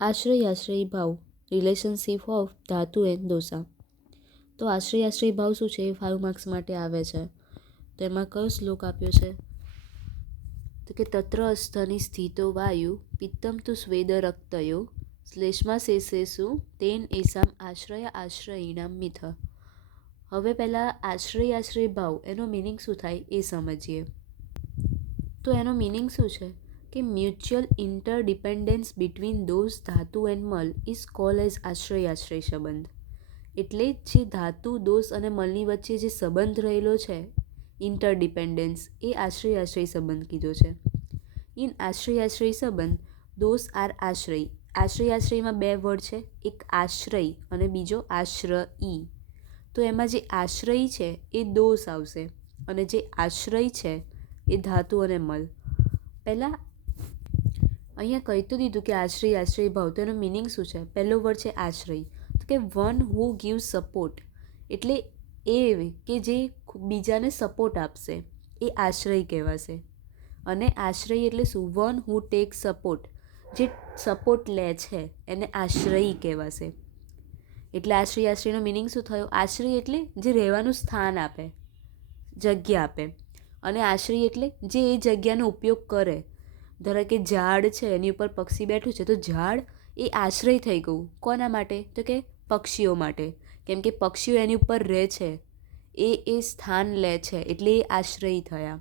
આશ્રય ભાવ relationship of ધાતુ એન્ડ દોસા. તો આશ્રય ભાવ શું છે એ 5 માર્ક્સ માટે આવે છે. તો એમાં કયો શ્લોક આપ્યો છે? તો કે તત્ર અસ્થની સ્થિતો વાયુ પિત્તમ તુ સ્વેદ રક્તયો શ્લેષ્મા શેષેષુ તેન એસામ આશ્રયીણામ મિથ. હવે પહેલાં આશ્રય ભાવ એનો મિનિંગ શું થાય એ સમજીએ. તો એનો મિનિંગ શું છે કે મ્યુચ્યુઅલ ઇન્ટરડિપેન્ડન્સ બિટવીન ધોઝ ધાતુ and Mal is call as આશ્રય સંબંધ. એટલે જે ધાતુ દોષ અને મલની વચ્ચે જે સંબંધ રહેલો છે ઇન્ટરડિપેન્ડન્સ, એ આશ્રય સંબંધ કીધો છે. ઇન આશ્રય સંબંધ દોષ આર આશ્રય. આશ્રયમાં 2 વર્ડ છે, એક આશ્રય અને બીજો આશ્રયી. તો એમાં જે આશ્રય છે એ દોષ આવશે અને જે આશ્રય છે એ ધાતુ અને મલ. પહેલાં અહીંયા કહી તો દીધું કે આશ્રય ભાવ, તો એનો મિનિંગ શું છે? પહેલો વર્ડ છે આશ્રય, તો કે વન હુ ગીવ સપોર્ટ, એટલે એ કે જે બીજાને સપોર્ટ આપશે એ આશ્રય કહેવાશે. અને આશ્રય એટલે શું? વન હુ ટેક સપોર્ટ, જે સપોર્ટ લે છે એને આશ્રયી કહેવાશે. એટલે આશ્રયનો મિનિંગ શું થયો? આશ્રય એટલે જે રહેવાનું સ્થાન આપે, જગ્યા આપે. અને આશ્રય એટલે જે એ જગ્યાનો ઉપયોગ કરે. ધારો કે ઝાડ છે એની ઉપર પક્ષી બેઠું છે, તો ઝાડ એ આશ્રય થઈ ગયું. કોના માટે? તો કે પક્ષીઓ માટે. કેમ કે પક્ષીઓ એની ઉપર રહે છે, એ સ્થાન લે છે, એટલે એ આશ્રય થયા.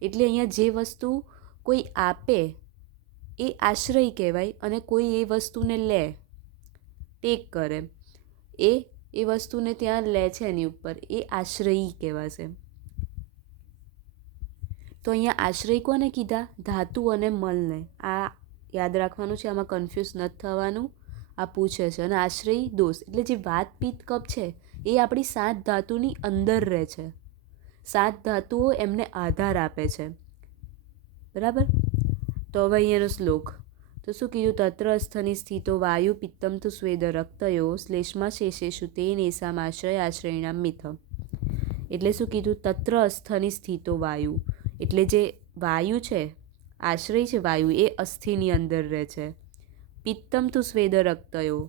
એટલે અહીંયા જે વસ્તુ કોઈ આપે એ આશ્રય કહેવાય, અને કોઈ એ વસ્તુને લે, ટેક કરે, એ વસ્તુને ત્યાં લે છે એની ઉપર, એ આશ્રયી કહેવાશે. તો અહીંયા આશ્રય કોને કીધા? ધાતુ અને મલને. આ યાદ રાખવાનું છે, આમાં કન્ફ્યુઝ નથી થવાનું. આ પૂછે છે. અને આશ્રય દોષ એટલે જે વાત પિત્ત કફ છે એ આપણી 7 ધાતુની અંદર રહે છે. 7 ધાતુઓ એમને આધાર આપે છે. બરાબર? તો હવે અહીંયાનો શ્લોક. તો શું કીધું? તત્ર સ્થની સ્થિતો વાયુ પિત્તમ તુ સ્વેદ રક્તયો શ્લેષ્મા શેષેષુ તેન એસામ આશ્રયીણામ મિથ. એટલે શું કીધું? તત્ર સ્થની સ્થિતો વાયુ, એટલે જે વાયુ છે, આશ્રય છે વાયુ, એ અસ્થિની અંદર રહે છે. પિત્તમ તુ સ્વેદ રક્તયો,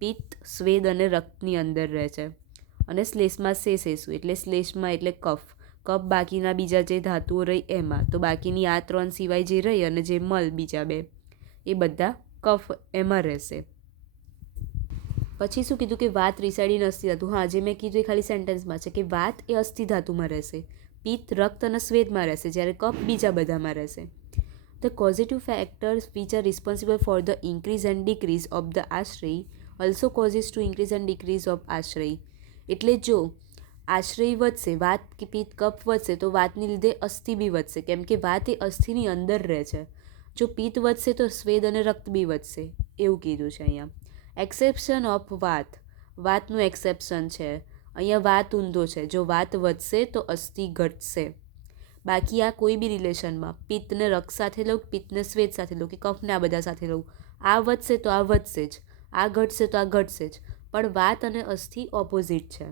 પિત્ત, સ્વેદ અને રક્તની અંદર રહે છે. અને શ્લેષ્મા શેષેષુ, એટલે શ્લેષ્મા એટલે કફ, બાકીના બીજા જે ધાતુઓ રહી એમાં. તો બાકીની આ 3 સિવાય જે રહી અને જે મલ બીજા 2, એ બધા કફ એમાં રહેશે. પછી શું કીધું? કે વાત રિસાઇડિંગ અસ્થિ ધાતુ. હા, જે મેં કીધું એ ખાલી સેન્ટેન્સમાં છે કે વાત એ અસ્થિ ધાતુમાં રહેશે, પિત્ત, રક્ત અને સ્વેદમાં રહેશે, જ્યારે કફ બીજા બધામાં રહેશે. The causative factors which are responsible for the increase and decrease of the આશ્રય also causes to increase and decrease of આશ્રય. એટલે જો આશ્રય વધશે, વાત કે પિત્ત કફ વધશે, તો વાતની લીધે અસ્થિ બી વધશે, કેમ કે વાત એ અસ્થિની અંદર રહે છે. જો પિત્ત વધશે તો સ્વેદ અને રક્ત બી વધશે, એવું કીધું છે અહીંયા. એક્સેપ્શન ઓફ વાતનું એક્સેપ્શન છે અહીંયા. વાત ઊંધો છે. જો વાત વધશે તો અસ્થિ ઘટશે. બાકી આ કોઈ બી રિલેશનમાં પિત્તને રક્ત સાથે લઉં, પિત્તને સ્વેદ સાથે લઉં, કે કફને આ બધા સાથે લઉં, આ વધશે તો આ વધશે જ, આ ઘટશે તો આ ઘટશે જ. પણ વાત અને અસ્થિ ઓપોઝિટ છે.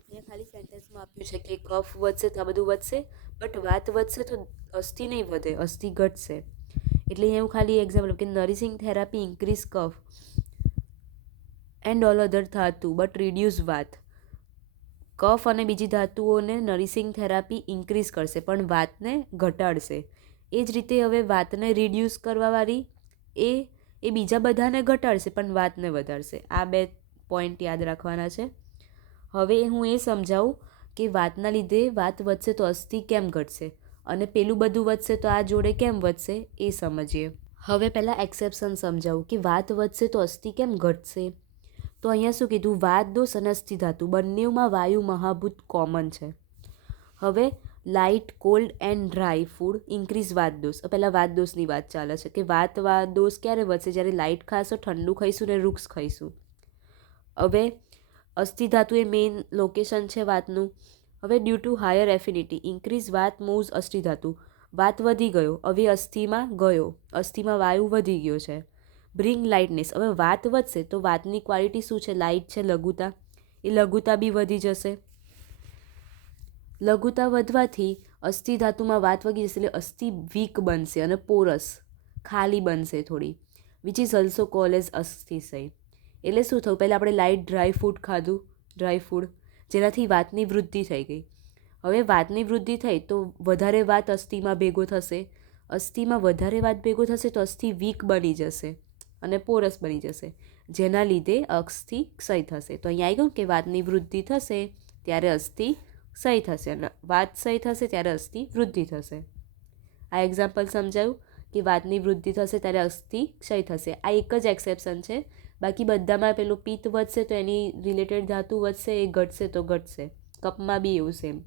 અહીંયા ખાલી સેન્ટેન્સમાં આપ્યું છે કે કફ વધશે તો આ બધું વધશે, બટ વાત વધશે તો અસ્થિ નહીં વધે, અસ્થિ ઘટશે. એટલે અહીંયા હું ખાલી એક્ઝામ્પલ કે nourishing therapy increase kapha and all other dhatu but reduce વાત. કફ અને બીજી ધાતુઓને નરિશિંગ થેરાપી ઇન્ક્રીઝ કરશે પણ વાતને ઘટાડશે. એ જ રીતે હવે વાતને રિડ્યુસ કરવાવાળી એ બીજા બધાને ઘટાડશે પણ વાતને વધારશે. આ 2 પોઈન્ટ યાદ રાખવાના છે. હવે હું એ સમજાવું કે વાતના લીધે વાત વધશે તો અસ્થિ કેમ ઘટશે, અને પેલું બધું વધશે તો આ જોડે કેમ વધશે એ સમજીએ. હવે પહેલાં એક્સેપ્શન સમજાવું કે વાત વધશે તો અસ્થિ કેમ ઘટશે. તો અહીંયા શું કીધું? વાત દોષ અને અસ્થિ ધાતુ બંનેમાં વાયુ મહાભૂત કોમન છે. હવે light, cold and dry food increase વાત દોષ. પહેલાં વાત દોષની વાત ચાલે છે કે વાત દોષ ક્યારે વધશે? જ્યારે લાઇટ ખાશો, ઠંડુ ખાઈશું ને વૃક્ષ ખાઈશું. હવે અસ્થિ ધાતુ એ મેઇન લોકેશન છે વાતનું. હવે due to higher affinity increase વાત મૂવ્સ અસ્થિ ધાતુ. વાત વધી ગયો, હવે અસ્થિમાં ગયો, અસ્થિમાં વાયુ વધી ગયો છે. બ્રિંગ લાઇટનેસ. હવે વાત વધશે તો વાતની ક્વોલિટી શું છે? લાઇટ છે, લઘુતા. એ લઘુતા બી વધી જશે. લઘુતા વધવાથી અસ્થિ ધાતુમાં વાત વધી જશે, એટલે અસ્થિ વીક બનશે અને પોરસ, ખાલી બનશે થોડી. Which is also called as asthikshaya. એટલે શું થયું, પહેલાં આપણે લાઇટ ડ્રાય ફૂડ ખાધું, ડ્રાય ફૂડ, જેનાથી વાતની વૃદ્ધિ થઈ ગઈ. હવે વાતની વૃદ્ધિ થઈ તો વધારે વાત અસ્થિમાં ભેગો થશે, અસ્થિમાં વધારે વાત ભેગો થશે તો અસ્થિ વીક બની જશે અને પોરસ બની જશે, જેના લીધે અસ્થિ ક્ષય થશે. તો અહીંયા આવી ગયું કે વાતની વૃદ્ધિ થશે ત્યારે અસ્થિ ક્ષય થશે અને વાત ક્ષય થશે ત્યારે અસ્થિ વૃદ્ધિ થશે. આ એક્ઝામ્પલ સમજાયું કે વાતની વૃદ્ધિ થશે ત્યારે અસ્થિ ક્ષય થશે. આ એક જ એક્સેપ્શન છે, બાકી બધામાં પેલું પિત્ત વધશે તો એની રિલેટેડ ધાતુ વધશે, એ ઘટશે તો ઘટશે. કપમાં બી એવું સેમ.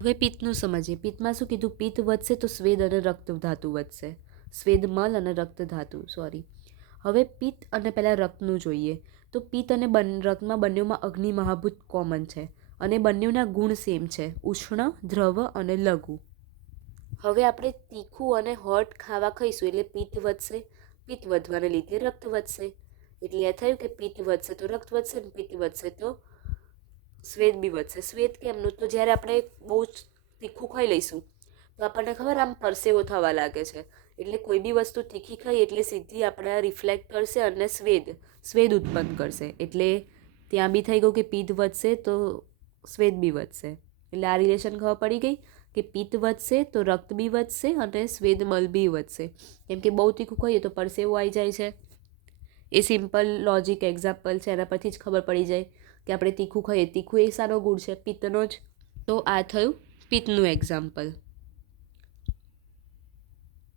હવે પિત્તનું સમજીએ. પિત્તમાં શું કીધું, પિત્ત વધશે તો સ્વેદ અને રક્ત ધાતુ વધશે, સ્વેદ મલ અને રક્ત ધાતુ, સોરી. હવે પિત્ત અને પહેલાં રક્તનું જોઈએ. તો પિત્ત અને રક્તમાં બંનેમાં અગ્નિ મહાભૂત કોમન છે અને બંનેના ગુણ સેમ છે, ઉષ્ણ, દ્રવ અને લઘુ. હવે આપણે તીખું અને હોટ ખાવા ખાઈશું એટલે પિત્ત વધશે, પિત્ત વધવાને લીધે રક્ત વધશે. એટલે એ થયું કે પિત્ત વધશે તો રક્ત વધશે અને પિત્ત વધશે તો સ્વેદ બી વધશે. સ્વેદ કેમનું, તો જ્યારે આપણે બહુ જ તીખું ખાઈ લઈશું તો આપણને ખબર આમ પરસેવો થવા લાગે છે, એટલે કોઈ બી વસ્તુ તીખી ખાઈ એટલે સીધી આપણે રિફ્લેક્ટ કરશે અને સ્વેદ ઉત્પન્ન કરશે. એટલે ત્યાં બી થઈ ગયું કે પિત્ત વધશે તો સ્વેદ બી વધશે. એટલે આ રિલેશન ખબર પડી ગઈ કે પિત્ત વધશે તો રક્ત બી વધશે અને સ્વેદ મલ બી વધશે. કેમ કે બહુ તીખું ખાઈએ તો પરસેવો આવી જાય છે. એ સિમ્પલ લોજિક એક્ઝામ્પલ છે, એના પરથી જ ખબર પડી જાય કે આપણે તીખું ખાઈએ, તીખું એ શાનો ગુણ છે, પિત્તનો જ. તો આ થયું પિત્તનું એક્ઝામ્પલ.